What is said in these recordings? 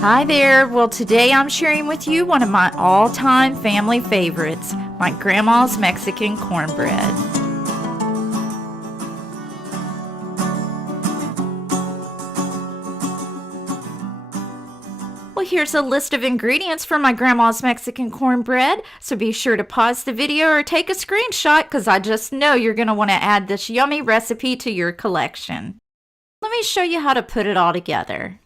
Hi there. Well, today I'm sharing with you one of my all-time family favorites, my grandma's Mexican cornbread. Well, here's a list of ingredients for my grandma's Mexican cornbread, so be sure to pause the video or take a screenshot because I just know you're going to want to add this yummy recipe to your collection. Let me show you how to put it all together.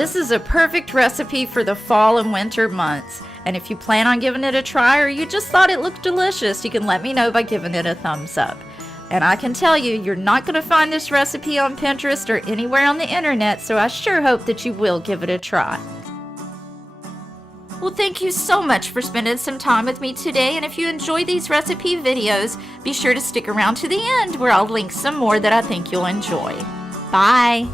This is a perfect recipe for the fall and winter months. And if you plan on giving it a try or you just thought it looked delicious, you can let me know by giving it a thumbs up. And I can tell you, you're not going to find this recipe on Pinterest or anywhere on the internet, so I sure hope that you will give it a try. Well, thank you so much for spending some time with me today, and if you enjoy these recipe videos, be sure to stick around to the end where I'll link some more that I think you'll enjoy. Bye!